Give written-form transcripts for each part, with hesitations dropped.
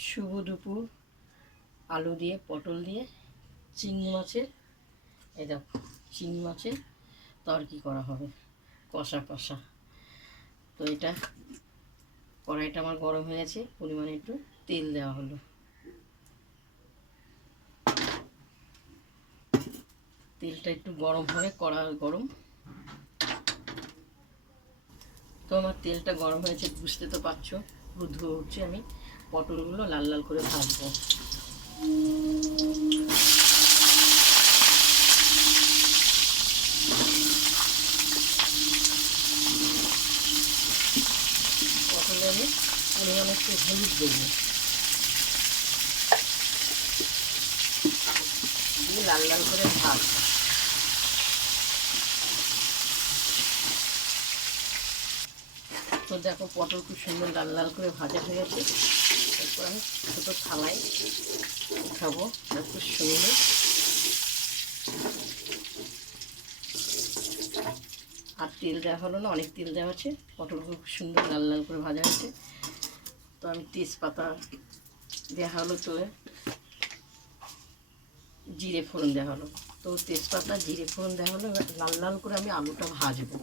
শুভ দুপুর। আলু দিয়ে পটল দিয়ে চিংড়ি মাছের, এই দেখো চিংড়ি মাছের তরকি করা হবে, কষা কষা। তো এটা কড়াইটা আমার গরম হয়ে গেছে, পরিমাণে একটু তেল দেওয়া হলো। তেলটা একটু গরম হবে, কড়া গরম। তো আমার তেলটা গরম হয়েছে, বুঝতে তো পারছো। ধুয়ে উঠছে, আমি পটলগুলো লাল লাল করে ভাজবো। পটলে আমি পরিমাণে একটু হলুদ দেবো, দিয়ে লাল লাল করে ভাজবো। তো দেখো পটল খুব সুন্দর লাল লাল করে ভাজা হয়ে গেছে। এরপর আমি ছোটো থালায় উঠাবো, খুব সুন্দর। আর তেল দেওয়া হলো না, অনেক তেল দেওয়া আছে। পটলগুলো খুব সুন্দর লাল লাল করে ভাজা হয়েছে। তো আমি তেজপাতা দেওয়া হলো, তো জিরে ফোড়ন দেওয়া হলো। তো তেজপাতা জিরে ফোড়ন দেওয়া হলো, লাল লাল করে আমি আলুটা ভাজবো।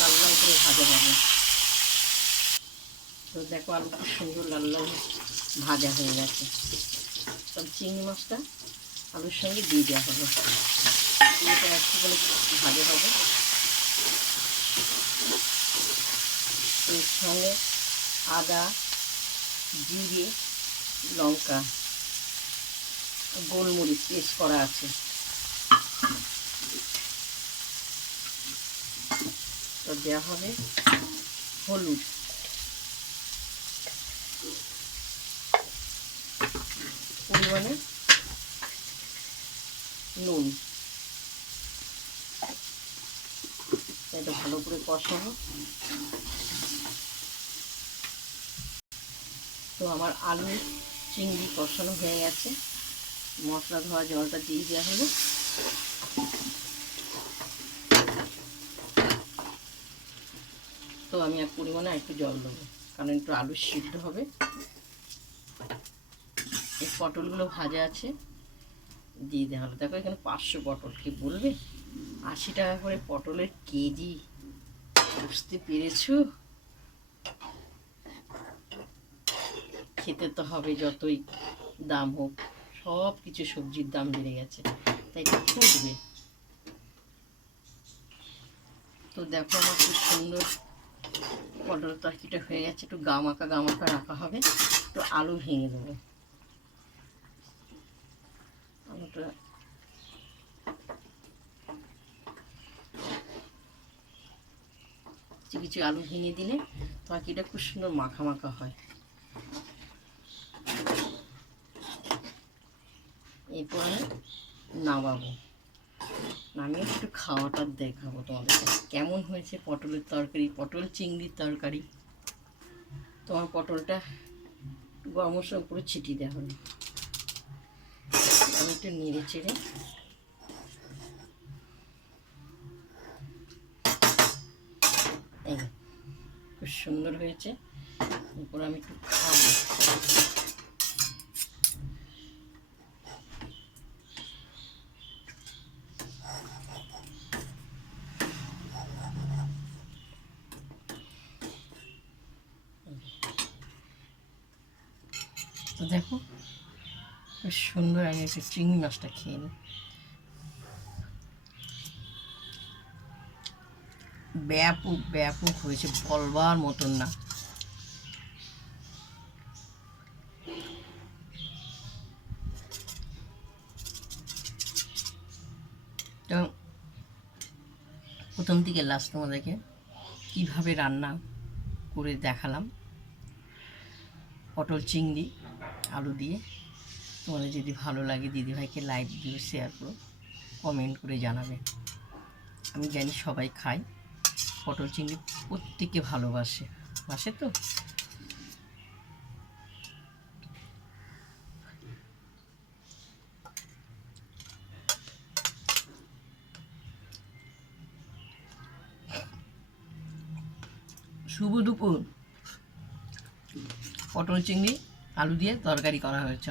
লাল লাল করে ভাজা হবে। তো দেখো আলু খুব সুন্দর লাল লাল ভাজা হয়ে গেছে। সব চিংড়ি মাছটা আলুর সঙ্গে দিয়ে দেওয়া হলো, এটা একটু করে ভাজা হবে। এর সঙ্গে আদা, জিরে, লঙ্কা, গোলমরিচ পেস্ট করা আছে। তো দেওয়া হবে হলুদ, পরিমাণে নুন। এটা ভালো করে কষাবো। তো আমার আলু চিংড়ি কষানো হয়ে গেছে, মশলা ধোয়া জলটা দিয়ে দেওয়া হলো। তো আমি এক পরিমাণে একটু জল দেবো, কারণ একটু আলু সিদ্ধ হবে। এই পটলগুলো ভাজা আছে, দিয়ে দেওয়া হলো। দেখো এখানে 500 পটল, কি বলবে 80 টাকা করে পটলের কেজি, বুঝতে পেরেছো? খেতে তো হবে, যতই দাম হোক। সব কিছু সবজির দাম বেড়ে গেছে, তাই ফুটবে। তো দেখো আমার খুব সুন্দর পটল তরকারিটা হয়ে গেছে। একটু গামাকা গামাকা রাখা হবে। তো আলু ভেঙে দেবো, আলুটা কিছু কিছু আলু ভেঙে দিলে তরকারিটা খুব সুন্দর মাখা মাখা হয়। এরপর আমি নামাবো, নামিয়ে একটু খাওয়াটা দেখাবো তোমাদেরকে কেমন হয়েছে পটলের তরকারি, পটল চিংড়ির তরকারি। তোমার পটলটা গরম মশলার উপরে ছিটিয়ে দেওয়া হলো। আমি একটু নেড়ে চেড়ে খুব সুন্দর হয়েছে। এরপর আমি একটু খাবো। তো দেখো খুব সুন্দর। আমি একটু চিংড়ি মাছটা খেয়ে নিই। ব্যাপক ব্যাপক হয়েছে, বলবার মতন না। তো প্রথম থেকে লাস্ট তোমাদেরকে কীভাবে রান্না করে দেখালাম পটল চিংড়ি আলু দিয়ে। তোমাদের যদি ভালো লাগে দিদিভাইকে লাইক দিও, শেয়ার করো, কমেন্ট করে জানাবে। আমি জানি সবাই খায় পটল চিংড়ি, প্রত্যেকে ভালোবাসে, বাসে তো। শুভ দুপুর। পটল চিংড়ি আলু দিয়ে তরকারি করা হয়েছে।